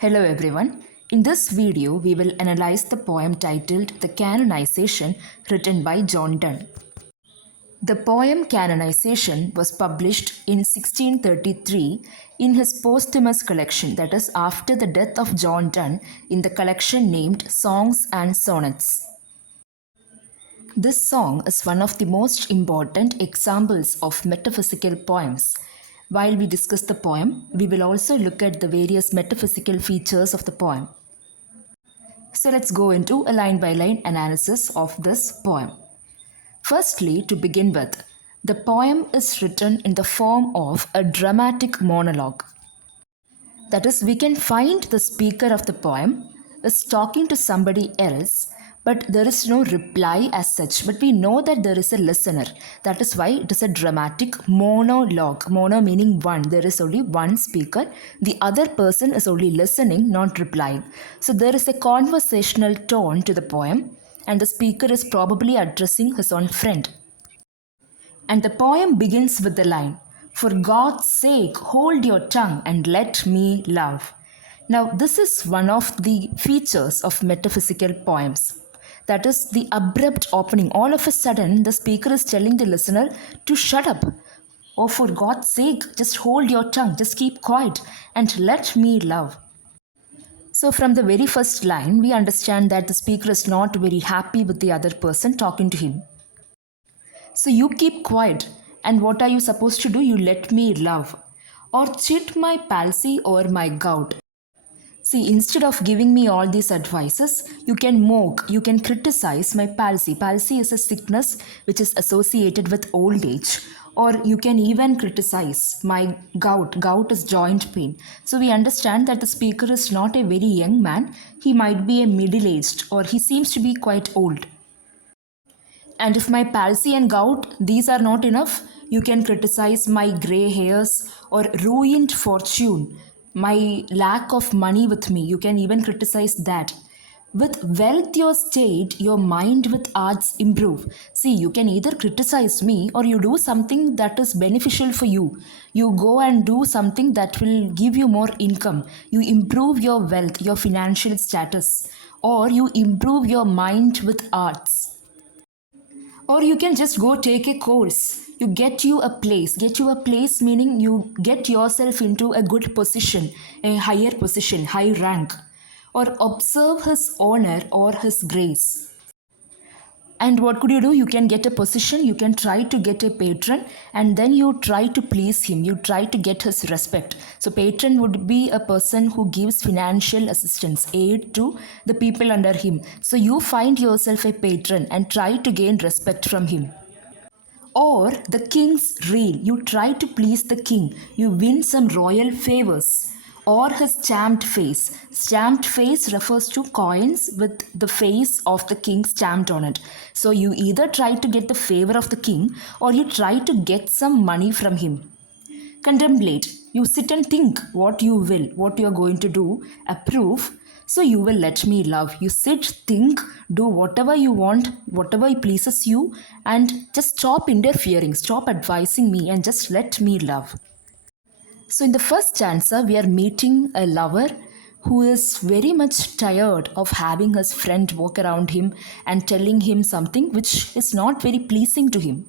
Hello everyone. In this video, we will analyze the poem titled The Canonization written by John Donne. The poem Canonization was published in 1633 in his posthumous collection, that is, after the death of John Donne, in the collection named Songs and Sonnets. This song is one of the most important examples of metaphysical poems. While we discuss the poem, we will also look at the various metaphysical features of the poem. So let's go into a line by line analysis of this poem. Firstly, to begin with, the poem is written in the form of a dramatic monologue. That is, we can find the speaker of the poem is talking to somebody else, but there is no reply as such. But we know that there is a listener. That is why it is a dramatic monologue. Mono meaning one. There is only one speaker. The other person is only listening, not replying. So there is a conversational tone to the poem, and the speaker is probably addressing his own friend. And the poem begins with the line, "For God's sake, hold your tongue and let me love." Now, this is one of the features of metaphysical poems. That is the abrupt opening. All of a sudden, the speaker is telling the listener to shut up. Oh, for God's sake, just hold your tongue, just keep quiet and let me love. So, from the very first line, we understand that the speaker is not very happy with the other person talking to him. So you keep quiet, and what are you supposed to do? You let me love, or cheat my palsy or my gout. See, instead of giving me all these advices, you can mock, you can criticize my palsy. Palsy is a sickness which is associated with old age. Or you can even criticize my gout. Gout is joint pain. So we understand that the speaker is not a very young man. He might be a middle-aged, or he seems to be quite old. And if my palsy and gout, these are not enough, you can criticize my grey hairs or ruined fortune, my lack of money with me. You can even criticize that. With wealth your state, your mind with arts improve. See, you can either criticize me or you do something that is beneficial for you. You go and do something that will give you more income. You improve your wealth, your financial status, or you improve your mind with arts. Or you can just go take a course. You get you a place meaning you get yourself into a good position, a higher position, high rank. Or observe his honor or his grace. And what could you do? You can get a position, you can try to get a patron, and then you try to please him, you try to get his respect. So patron would be a person who gives financial assistance, aid to the people under him. So you find yourself a patron and try to gain respect from him. Or the king's reel, you try to please the king, you win some royal favors. Or his stamped face. Stamped face refers to coins with the face of the king stamped on it. So you either try to get the favor of the king or you try to get some money from him. Contemplate. You sit and think what you will, what you are going to do. Approve. So you will let me love. You sit, think, do whatever you want, whatever pleases you, and just stop interfering, stop advising me, and just let me love. So in the first stanza, we are meeting a lover who is very much tired of having his friend walk around him and telling him something which is not very pleasing to him.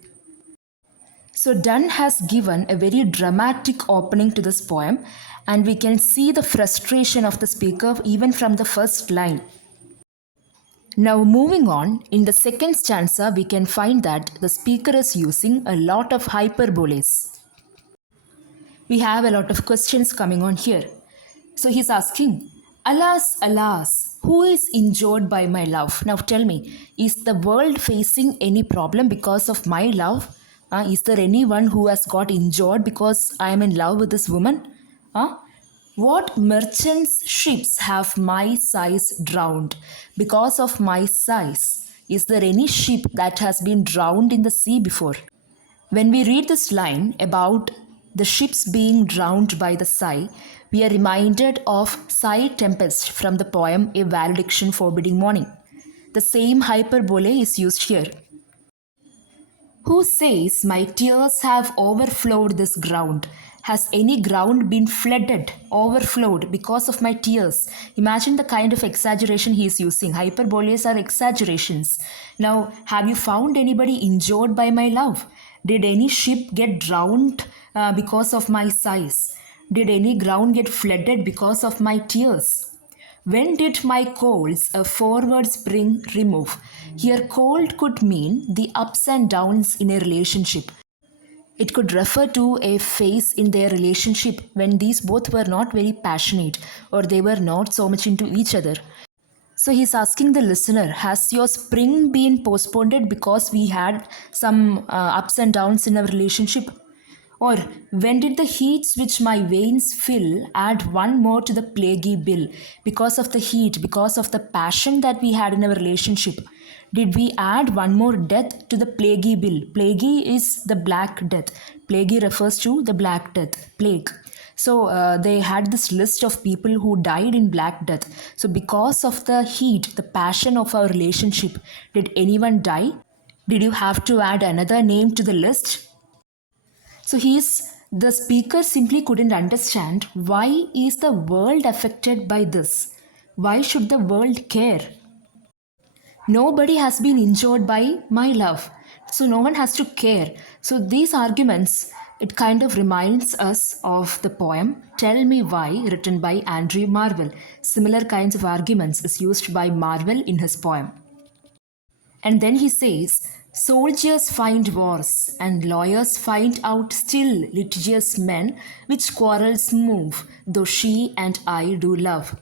So Donne has given a very dramatic opening to this poem, and we can see the frustration of the speaker even from the first line. Now moving on, in the second stanza, we can find that the speaker is using a lot of hyperboles. We have a lot of questions coming on here. So he's asking, "Alas, alas, who is injured by my love?" Now tell me, is the world facing any problem because of my love? Is there anyone who has got injured because I am in love with this woman? What merchants' ships have my sighs drowned? Because of my sighs, is there any ship that has been drowned in the sea before? When we read this line about the ships being drowned by the sigh, we are reminded of Sigh Tempest from the poem A Valediction Forbidding Morning. The same hyperbole is used here. Who says my tears have overflowed this ground? Has any ground been flooded, overflowed because of my tears? Imagine the kind of exaggeration he is using. Hyperboles are exaggerations. Now, have you found anybody injured by my love? Did any ship get drowned because of my sighs? Did any ground get flooded because of my tears? When did my colds a forward spring remove? Here, cold could mean the ups and downs in a relationship. It could refer to a phase in their relationship when these both were not very passionate or they were not so much into each other. So he's asking the listener, has your spring been postponed because we had some ups and downs in our relationship? Or when did the heats which my veins fill add one more to the plaguey bill because of the heat, because of the passion that we had in our relationship? Did we add one more death to the plaguey bill? Plaguey is the black death. Plaguey refers to the black death, plague. So they had this list of people who died in black death. So because of the heat, the passion of our relationship, did anyone die? Did you have to add another name to the list? So the speaker simply couldn't understand why is the world affected by this? Why should the world care? Nobody has been injured by my love. So no one has to care. So these arguments, it kind of reminds us of the poem Tell Me Why, written by Andrew Marvell. Similar kinds of arguments is used by Marvell in his poem. And then he says, soldiers find wars, and lawyers find out still litigious men, which quarrels move, though she and I do love.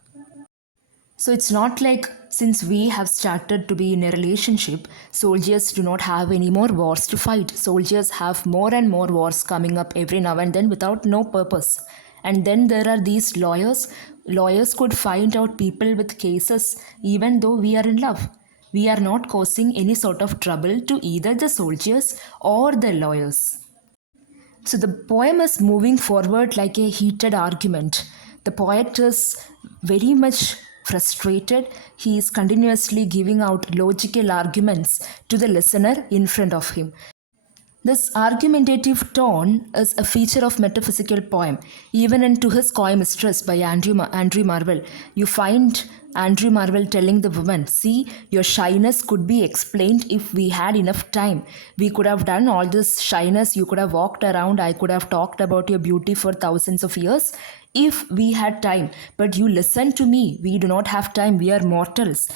So it's not like since we have started to be in a relationship, soldiers do not have any more wars to fight. Soldiers have more and more wars coming up every now and then without no purpose. And then there are these lawyers. Lawyers could find out people with cases even though we are in love. We are not causing any sort of trouble to either the soldiers or the lawyers. So the poem is moving forward like a heated argument. The poet is very much frustrated. He is continuously giving out logical arguments to the listener in front of him. This argumentative tone is a feature of metaphysical poem. Even in To His Coy Mistress by Andrew Marvell, you find Andrew Marvell telling the woman, see, your shyness could be explained if we had enough time. We could have done all this shyness, you could have walked around, I could have talked about your beauty for thousands of years if we had time. But you listen to me, we do not have time, we are mortals.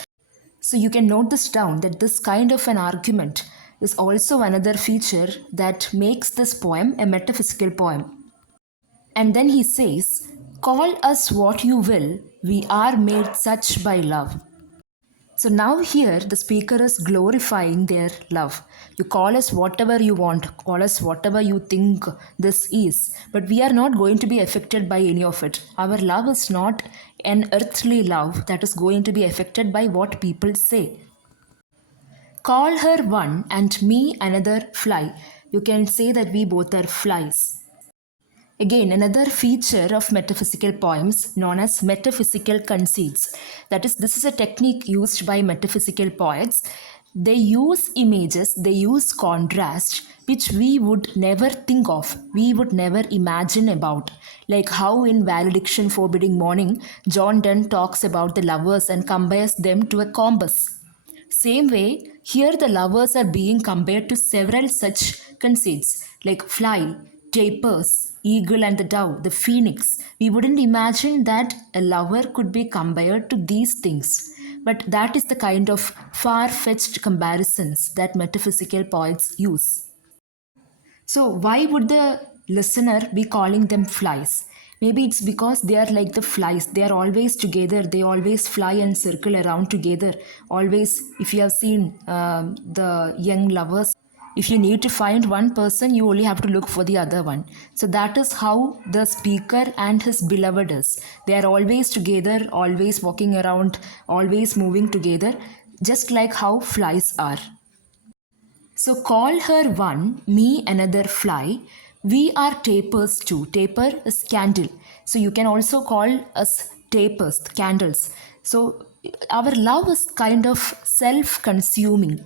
So you can note this down that this kind of an argument is also another feature that makes this poem a metaphysical poem. And then he says, call us what you will, we are made such by love. So now here the speaker is glorifying their love. You call us whatever you want, call us whatever you think this is, but we are not going to be affected by any of it. Our love is not an earthly love that is going to be affected by what people say. Call her one and me another fly. You can say that we both are flies. Again, another feature of metaphysical poems known as metaphysical conceits. That is, this is a technique used by metaphysical poets. They use images, they use contrast, which we would never think of, we would never imagine about. Like how in Valediction Forbidding Morning, John Donne talks about the lovers and compares them to a compass. Same way, here the lovers are being compared to several such conceits like fly, tapers, eagle and the dove, the phoenix. We wouldn't imagine that a lover could be compared to these things. But that is the kind of far-fetched comparisons that metaphysical poets use. So why would the listener be calling them flies? Maybe it's because they are like the flies. They are always together. They always fly and circle around together. Always, if you have seen the young lovers, if you need to find one person, you only have to look for the other one. So that is how the speaker and his beloved is. They are always together, always walking around, always moving together, just like how flies are. So call her one, me another fly. We are tapers too. Taper is candle. So you can also call us tapers, candles. So our love is kind of self-consuming.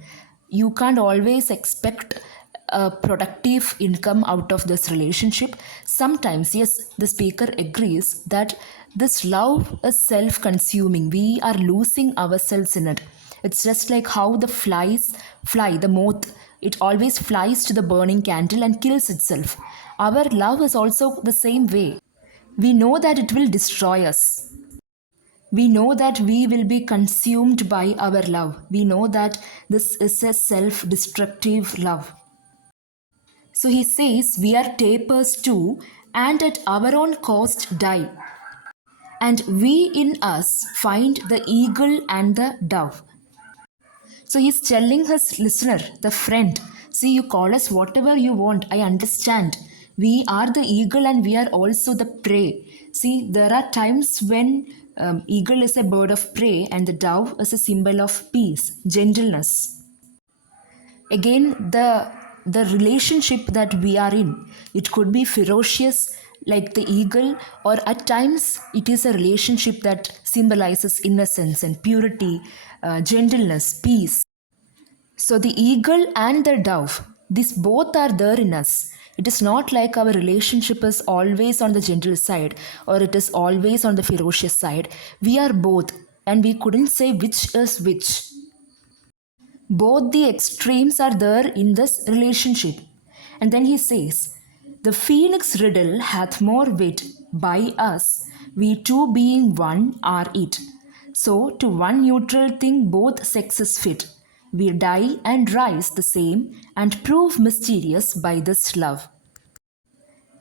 You can't always expect a productive income out of this relationship. Sometimes, yes, the speaker agrees that this love is self consuming. We are losing ourselves in it. It's just like how the the moth, it always flies to the burning candle and kills itself. Our love is also the same way. We know that it will destroy us. We know that we will be consumed by our love. We know that this is a self destructive love. So he says, we are tapers too, and at our own cost die. And we in us find the eagle and the dove. So he's telling his listener, the friend, see, you call us whatever you want, I understand. We are the eagle and we are also the prey. See, there are times when eagle is a bird of prey and the dove is a symbol of peace, gentleness. Again, the relationship that we are in, it could be ferocious like the eagle, or at times it is a relationship that symbolizes innocence and purity, gentleness, peace. So the eagle and the dove, these both are there in us. It is not like our relationship is always on the gentle side or it is always on the ferocious side. We are both, and we couldn't say which is which. Both the extremes are there in this relationship. And then he says, the phoenix riddle hath more wit by us, we two being one are it. So to one neutral thing both sexes fit. We die and rise the same and prove mysterious by this love.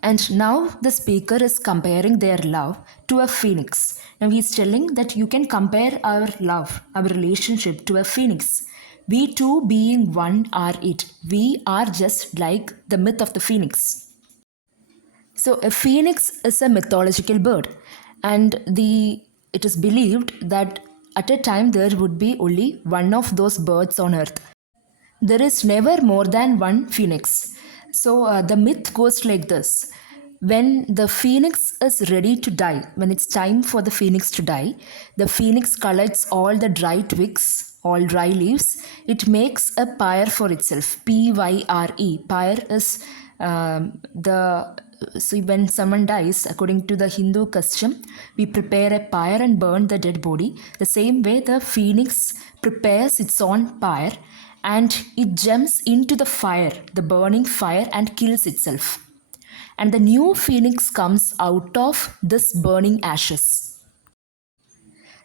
And now the speaker is comparing their love to a phoenix. Now he is telling that you can compare our love, our relationship to a phoenix. We two being one are it. We are just like the myth of the phoenix. So a phoenix is a mythological bird, and it is believed that at a time there would be only one of those birds on earth. There is never more than one phoenix. So the myth goes like this. When the phoenix is ready to die, when it's time for the phoenix to die, the phoenix collects all the dry twigs, all dry leaves. It makes a pyre for itself. Pyre. Pyre is so when someone dies, according to the Hindu custom, we prepare a pyre and burn the dead body. The same way the phoenix prepares its own pyre and it jumps into the fire, the burning fire, and kills itself. And the new phoenix comes out of this burning ashes.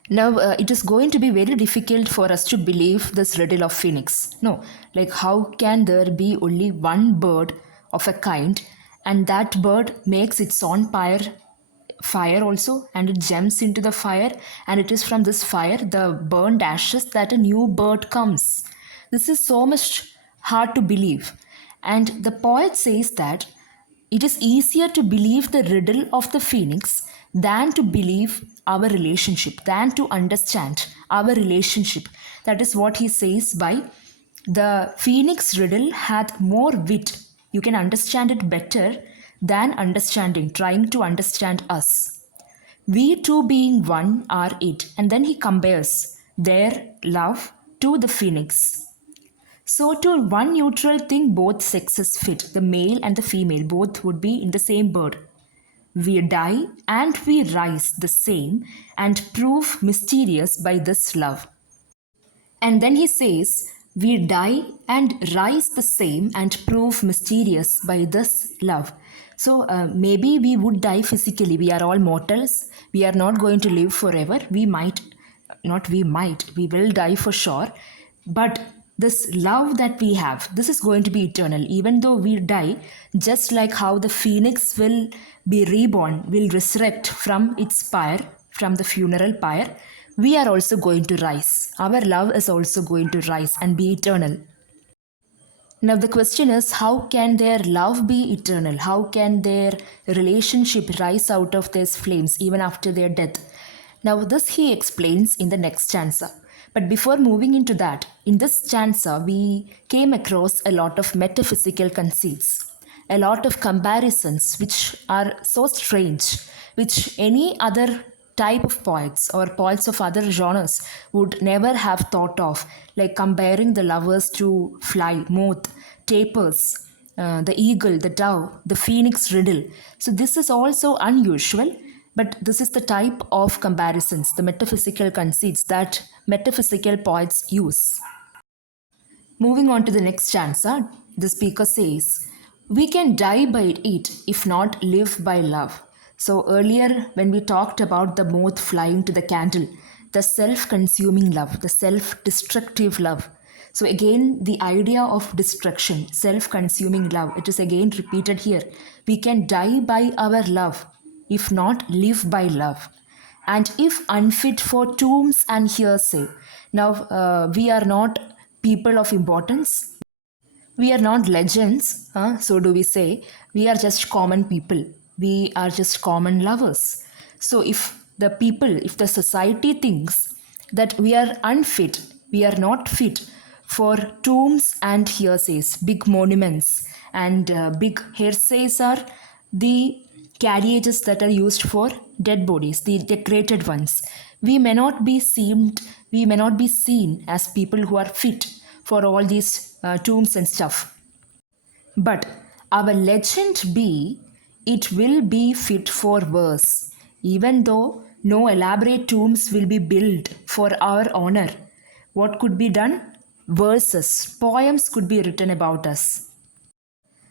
Now, it is going to be very difficult for us to believe this riddle of phoenix. No, like how can there be only one bird of a kind and that bird makes its own fire also, and it jumps into the fire, and it is from this fire, the burned ashes, that a new bird comes. This is so much hard to believe. And the poet says that it is easier to believe the riddle of the phoenix than to believe our relationship, than to understand our relationship. That is what he says by the phoenix riddle hath more wit. You can understand it better than trying to understand us. We two being one are it. And then he compares their love to the phoenix. So to one neutral thing, both sexes fit. The male and the female, both would be in the same bird. We die and we rise the same and prove mysterious by this love. And then he says, we die and rise the same and prove mysterious by this love. So maybe we would die physically. We are all mortals. We are not going to live forever. We will die for sure. But this love that we have, this is going to be eternal. Even though we die, just like how the phoenix will be reborn, will resurrect from its pyre, from the funeral pyre, we are also going to rise. Our love is also going to rise and be eternal. Now the question is, how can their love be eternal? How can their relationship rise out of these flames even after their death? Now this he explains in the next stanza. But before moving into that, in this stanza we came across a lot of metaphysical conceits, a lot of comparisons which are so strange, which any other type of poets or poets of other genres would never have thought of, like comparing the lovers to fly, moth, tapers. the eagle, the dove, the phoenix riddle. So this is also unusual, but this is the type of comparisons, the metaphysical conceits that metaphysical poets use. Moving on to the next stanza, the speaker says, "We can die by it if not live by love." So earlier, when we talked about the moth flying to the candle, the self consuming love, the self destructive love. So again, the idea of destruction, self consuming love, it is again repeated here. We can die by our love if not live by love, and if unfit for tombs and hearsay. Now, we are not people of importance. We are not legends, so do we say. We are just common people. We are just common lovers. So, if the society thinks that we are unfit, we are not fit for tombs and hearsays, big monuments, and big hearsays are the carriages that are used for dead bodies, the decorated ones. We may not be seen as people who are fit for all these tombs and stuff. But our legend be, it will be fit for verse, even though no elaborate tombs will be built for our honor. What could be done? Verses, poems could be written about us.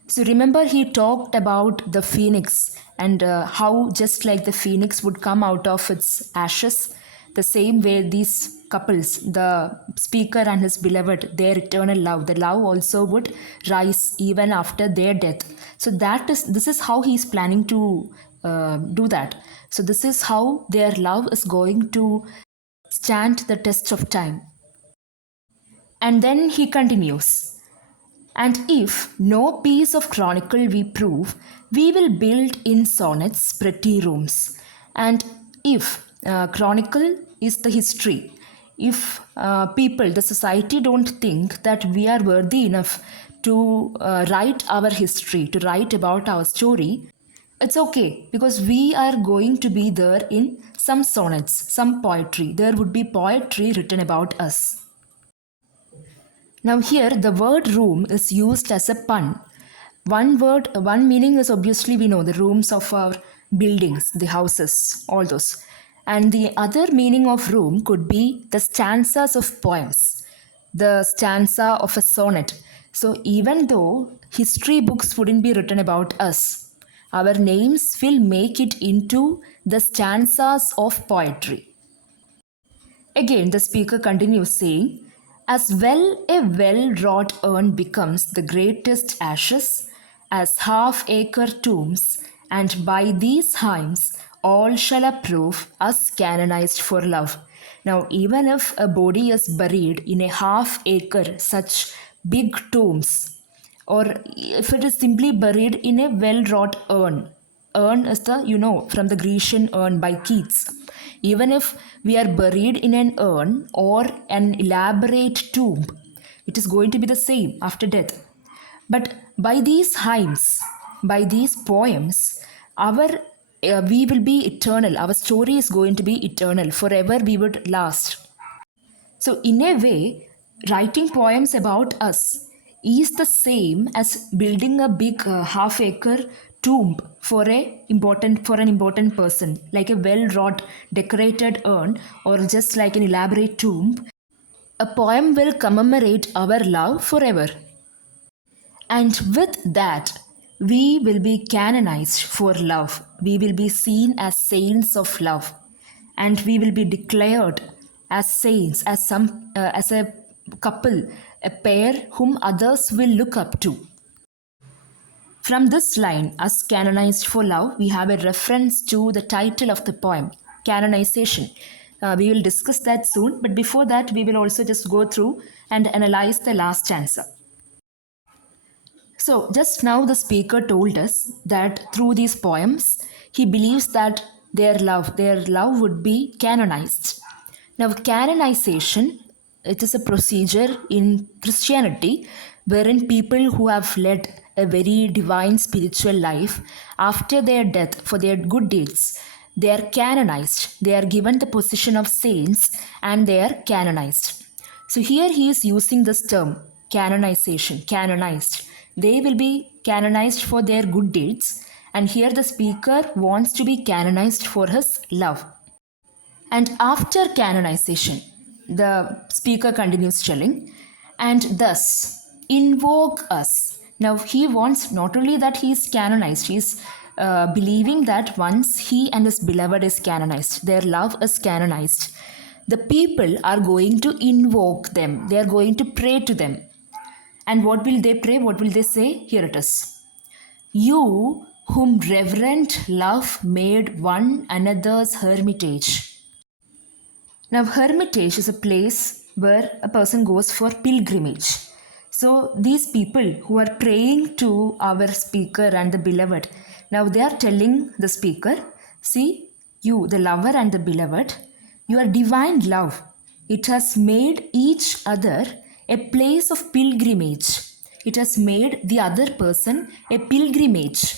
So remember, he talked about the phoenix and how just like the phoenix would come out of its ashes, the same way these couples, the speaker and his beloved, their eternal love, the love also would rise even after their death. So this is how he is planning to do that. So this is how their love is going to stand the test of time. And then he continues. And if no piece of chronicle we prove, we will build in sonnets pretty rooms. And if chronicle is the history, if people, the society don't think that we are worthy enough to write our history, to write about our story, it's okay, because we are going to be there in some sonnets, some poetry. There would be poetry written about us. Now here the word room is used as a pun. One word, one meaning is obviously we know the rooms of our buildings, the houses, all those. And the other meaning of room could be the stanzas of poems, the stanza of a sonnet. So even though history books wouldn't be written about us, our names will make it into the stanzas of poetry. Again, the speaker continues saying, "As well a well-wrought urn becomes the greatest ashes, as half-acre tombs, and by these hymns all shall approve us canonized for love." Now, even if a body is buried in a half-acre, such big tombs, or if it is simply buried in a well-wrought urn. Urn is from the Grecian urn by Keats. Even if we are buried in an urn or an elaborate tomb, it is going to be the same after death. But by these hymns, by these poems, we will be eternal. Our story is going to be eternal. Forever we would last. So, in a way, writing poems about us is the same as building a big half-acre tomb for an important person, like a well-wrought, decorated urn, or just like an elaborate tomb. A poem will commemorate our love forever. And with that, we will be canonized for love. We will be seen as saints of love. And we will be declared as saints, as a couple, a pair whom others will look up to. From this line, "as canonized for love," we have a reference to the title of the poem, Canonization. We will discuss that soon, but before that, we will also just go through and analyze the last stanza. So, just now the speaker told us that through these poems, he believes that their love would be canonized. Now, canonization, it is a procedure in Christianity wherein people who have led a very divine spiritual life after their death for their good deeds, they are canonized. They are given the position of saints and they are canonized. So here he is using this term, canonization, canonized. they will be canonized for their good deeds, and here the speaker wants to be canonized for his love. And after canonization, the speaker continues telling, and thus invoke us. Now he wants not only that he is canonized, he is believing that once he and his beloved is canonized, their love is canonized, the people are going to invoke them, they are going to pray to them. And what will they pray? What will they say? Here it is. You whom reverent love made one another's hermitage. Now, hermitage is a place where a person goes for pilgrimage. So, these people who are praying to our speaker and the beloved, now they are telling the speaker, see, you, the lover and the beloved, your divine love, it has made each other a place of pilgrimage. It has made the other person a pilgrimage.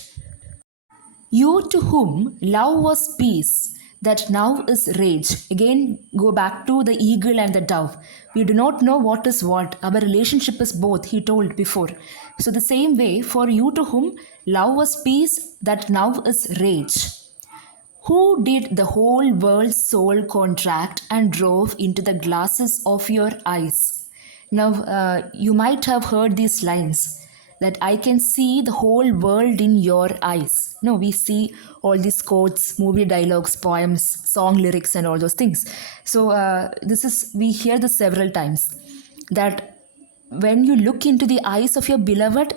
You to whom love was peace, that now is rage. Again, go back to the eagle and the dove. We do not know what is what. Our relationship is both, he told before. So, the same way, for you to whom love was peace, that now is rage. Who did the whole world's soul contract and drove into the glasses of your eyes? Now, you might have heard these lines that I can see the whole world in your eyes. No, we see all these quotes, movie dialogues, poems, song lyrics, and all those things. So, we hear this several times that when you look into the eyes of your beloved,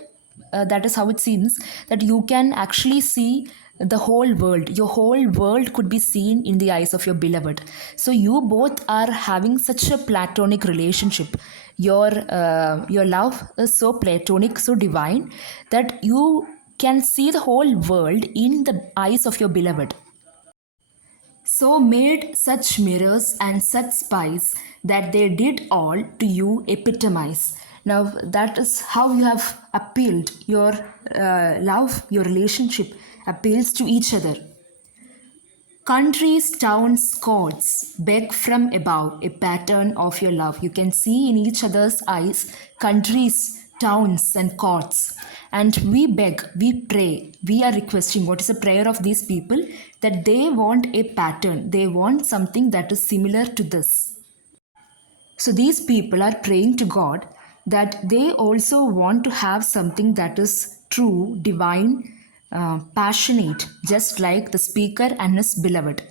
that is how it seems that you can actually see the whole world. Your whole world could be seen in the eyes of your beloved. So you both are having such a platonic relationship. Your love is so platonic, so divine, that you can see the whole world in the eyes of your beloved. So made such mirrors and such spies that they did all to you epitomize. Now that is how you have appealed. Your love, your relationship appeals to each other. Countries, towns, courts beg from above a pattern of your love. You can see in each other's eyes countries, towns, and courts. And we beg, we pray, we are requesting. What is the prayer of these people? That they want a pattern, they want something that is similar to this. So these people are praying to God that they also want to have something that is true, divine, passionate, just like the speaker and his beloved.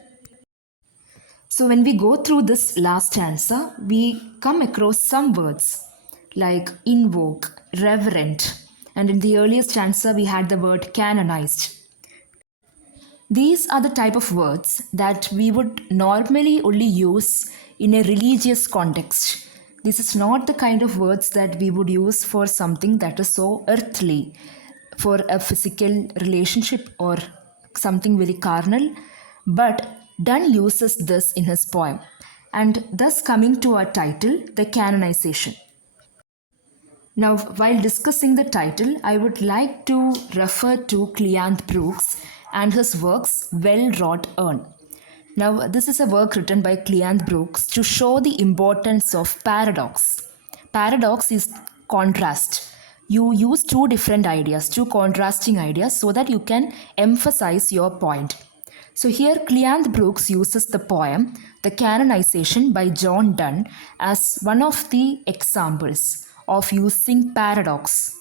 So when we go through this last stanza, we come across some words like invoke, reverent, and in the earlier stanza we had the word canonized. These are the type of words that we would normally only use in a religious context. This is not the kind of words that we would use for something that is so earthly, for a physical relationship or something very carnal. But Donne uses this in his poem. And thus coming to our title, the Canonization. Now, while discussing the title, I would like to refer to Cleanth Brooks and his works Well-Wrought Urn. Now, this is a work written by Cleanth Brooks to show the importance of paradox. Paradox is contrast. You use two different ideas, two contrasting ideas, so that you can emphasize your point. So here Cleanth Brooks uses the poem The Canonization by John Donne as one of the examples of using paradox.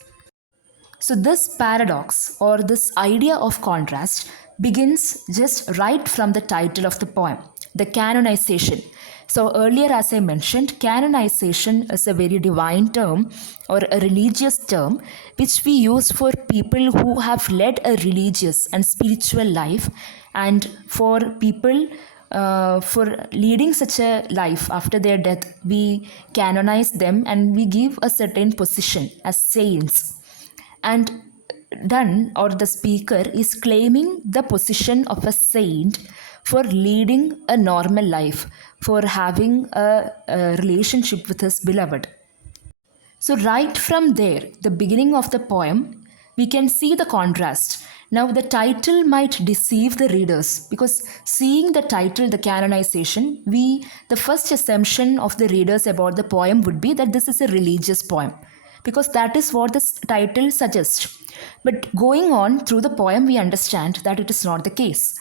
So this paradox or this idea of contrast begins just right from the title of the poem, The Canonization. So earlier, as I mentioned, canonization is a very divine term or a religious term which we use for people who have led a religious and spiritual life, and for people for leading such a life after their death, we canonize them and we give a certain position as saints. And Donne or the speaker is claiming the position of a saint for leading a normal life, for having a relationship with his beloved. So right from there, the beginning of the poem, we can see the contrast. Now the title might deceive the readers because seeing the title, the canonization, the first assumption of the readers about the poem would be that this is a religious poem. because that is what this title suggests. But going on through the poem, we understand that it is not the case.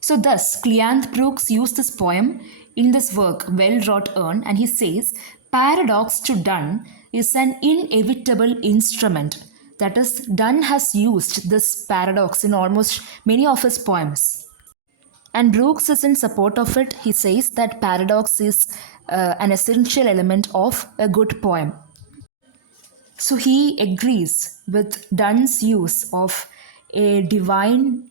So, thus, Cleanth Brooks used this poem in this work, Well Wrought Urn, and he says, paradox to Donne is an inevitable instrument. That is, Donne has used this paradox in almost many of his poems. And Brooks is in support of it. He says that paradox is an essential element of a good poem. So he agrees with Donne's use of a divine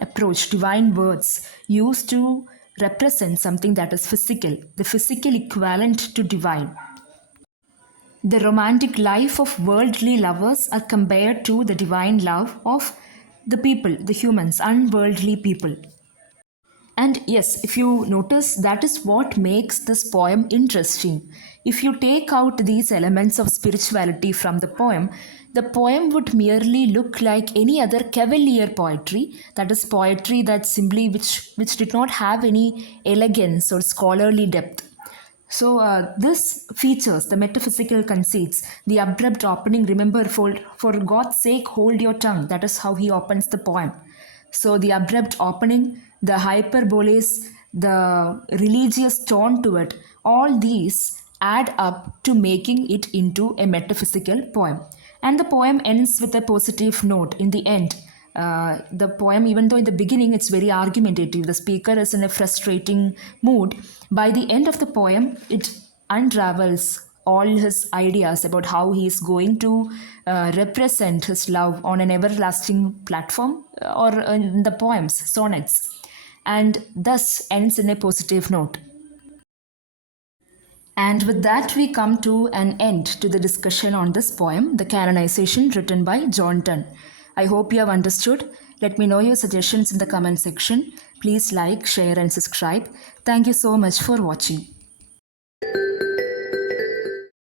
approach, divine words used to represent something that is physical, the physical equivalent to divine. The romantic life of worldly lovers are compared to the divine love of the people, the humans, unworldly people. And yes, if you notice, that is what makes this poem interesting. If you take out these elements of spirituality from the poem would merely look like any other cavalier poetry, that is poetry that simply which did not have any elegance or scholarly depth. So this features the metaphysical conceits, the abrupt opening. Remember, for God's sake, hold your tongue. That is how he opens the poem. So the abrupt opening, the hyperboles, the religious tone to it, all these add up to making it into a metaphysical poem. And the poem ends with a positive note in the end. The poem, even though in the beginning it's very argumentative, the speaker is in a frustrating mood, by the end of the poem, it unravels all his ideas about how he is going to represent his love on an everlasting platform or in the poems, sonnets, and thus ends in a positive note. And with that, we come to an end to the discussion on this poem, The Canonization, written by John Donne. I hope you have understood. Let me know your suggestions in the comment section. Please like, share, and subscribe. Thank you so much for watching.